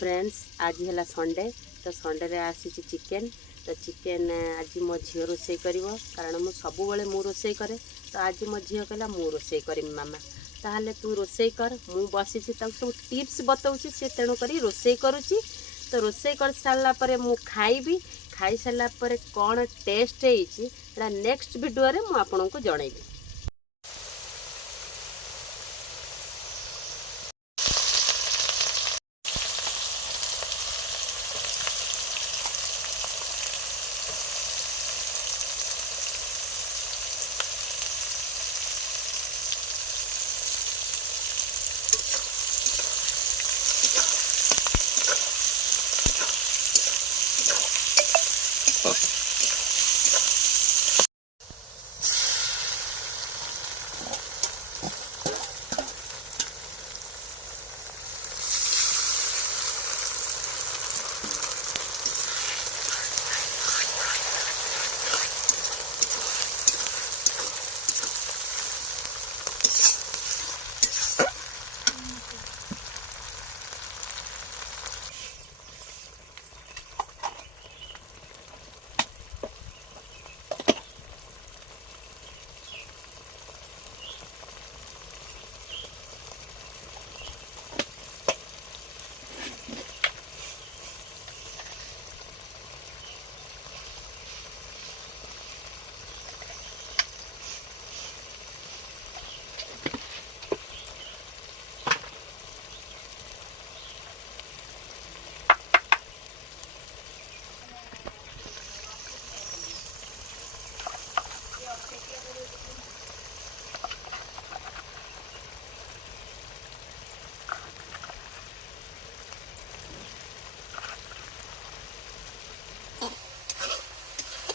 Friends आज है Sunday तो संडे रे आसी चिकेन तो चिकेन आज मो झील रोसे कर कारण मुझे सब मु रोसे करे तो आज मो झील कहला मु रोसे कर मामा ताहले तू रोसे कर मु बसी सब टिप्स बताऊँगी सी तेणुक रोसे करुच्ची तो रोसे कर सारा पर मु खाइबी खाई सारा पर कौन टेस्ट है नेक्स्ट वीडियो रे मु आपको जनइबी।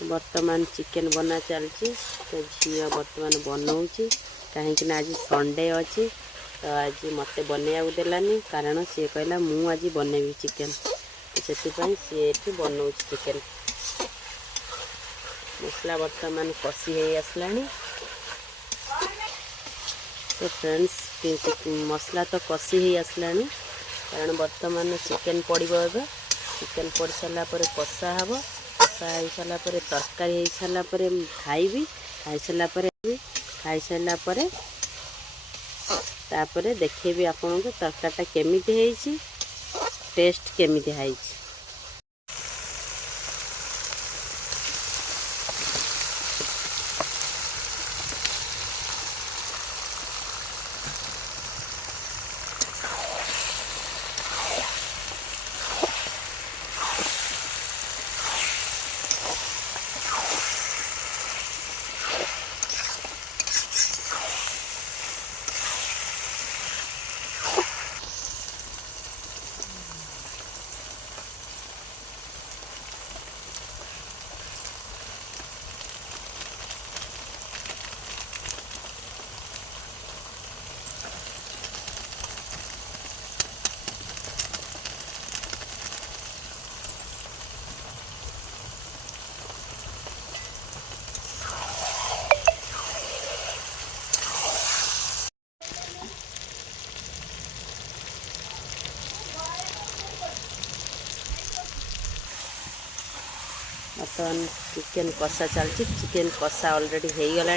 बर्तमान चिकेन बना चलती तो झील बर्तमान बनाऊँगी कहीं आज संडे अच्छी तो आज मत बनवाक देलानी कारण सी कहला मु आज बनैबी चिकेन तो सी ये बनाऊ चिकेन मसला बर्तमान कषि हो आसला तो फ्रेंड्स मसला तो कषि हो आसला कारण बर्तमान चिकेन पड़ो चिकेन पड़ सारा कषा हम कषा हो सारा तरकारी हो सारा खाइबी खाई सारा तापर देखेबी आपन को तरकारीटा केमिति है टेस्ट केमिति है। बर्तमान चिकेन कषा चलती चिकेन कषा ऑलरेडी हो गला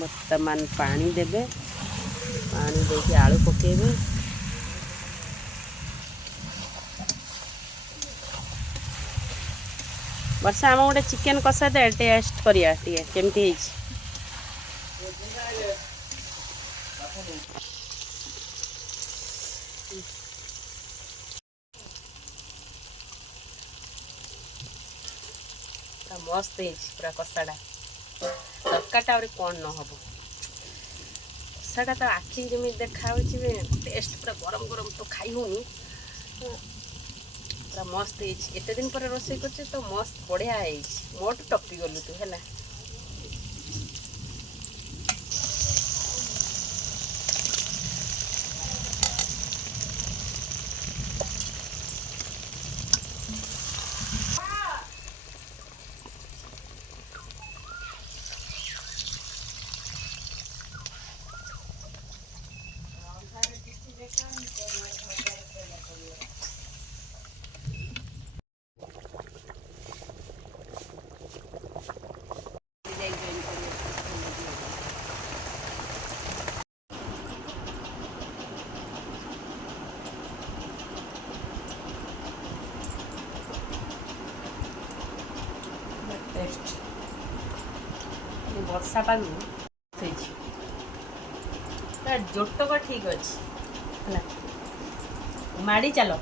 बर्तमान पानी देबे पानी देके आलू पकेबे वर्षा आम गोटे चिकेन कषा दे टेस्ट करिया केमती मस्त पूरा कषाटा तरकारीटा और कौन न हम कषाटा तो आखि जमी देखा टेस्ट पूरा गरम गरम तो खाई होनी पूरा मस्त एत दिन पर रोसे कर तो मस्त बढ़िया मोट टपी गलु तू है। ବେଷ୍ଟ। ଏ ବର୍ଷା ପାଗକୁ ହେଇଛି ଜୋଟକ ଠିକ୍ ଅଛି ହେଲା, ମାଡ଼ି ଚାଲ।